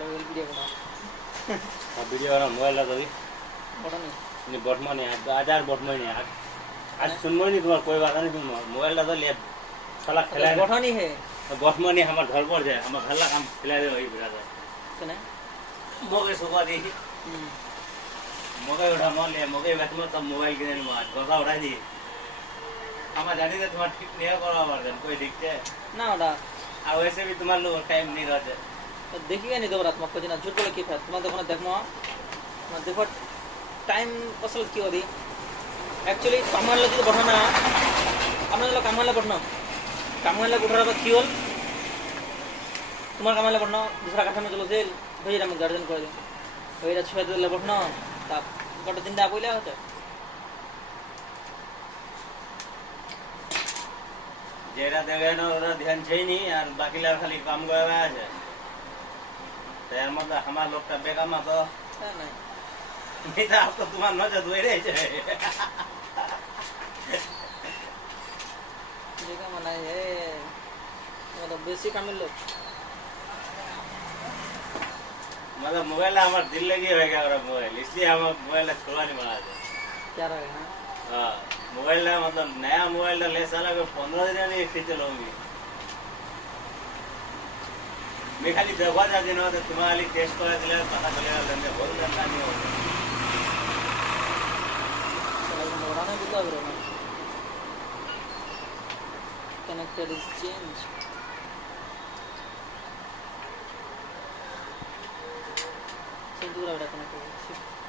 তাহলে ওই ভিডিও বানাও वीडियो वाला मोबाइल ला तभी বড় নেই नहीं बटमा नहीं आज आज बटमा नहीं आज सुनमो नहीं तुम्हारा कोई बात नहीं तुम मोबाइल ला तो ले साला खेला বড় নেই হে बटमा नहीं हमारे घर पर जाए हमारे घर ला काम खिला दे वही बिरा जाए কেন मोगे सुबह दी मोगे उठा मान लिया मोगे बैठ में तब मोबाइल के दिन मार गोसा उठा दी हमारे जाने से तुम्हारा ठीक नहीं करा वर्जन कोई दिक्कत है না ওটা আর वैसे भी तुम्हारे लोग टाइम नहीं रहते देखिए नहीं दोबारा तुम्हारे को जना झूठ बोले की फायदा तुम्हारे देखो देखो मैं देखो टाइम असल क्यों हो रही एक्चुअली कामन लगी तो बढ़ना अपने लोग कामन लग बढ़ना कामन लग उठ रहा था क्यों तुम्हारे कामन लग बढ़ना दूसरा कथा में चलो जेल भेज रहा मैं गार्डन कर दूँ वही रहा छुआ तो बढ़ना तब कट दिन आप बोले होते जेरा देवे ना ओरा ध्यान चाहिए नहीं और बाकी लोग खाली काम गया हुआ है तो मतलब हमारे लोग का बेकाम तो नहीं तो आपको तुम्हारा नजर दुए रहे जाए बेकाम ना ये मतलब बेसिक काम लोग मतलब मोबाइल हमारे दिल लगी है क्या मोबाइल इसलिए हम मोबाइल छोड़ा नहीं बना दे क्या रहेगा हाँ मोबाइल मतलब नया मोबाइल ले साला को 15 दिन नहीं खींच लूंगी मैं खाली दबा जाती ना तो तुम्हारी टेस्ट करा दिला पता चलेगा धंधे बहुत धंधा नहीं होता मोड़ाने भी लग रहा है connected is change दूर आ रहा connected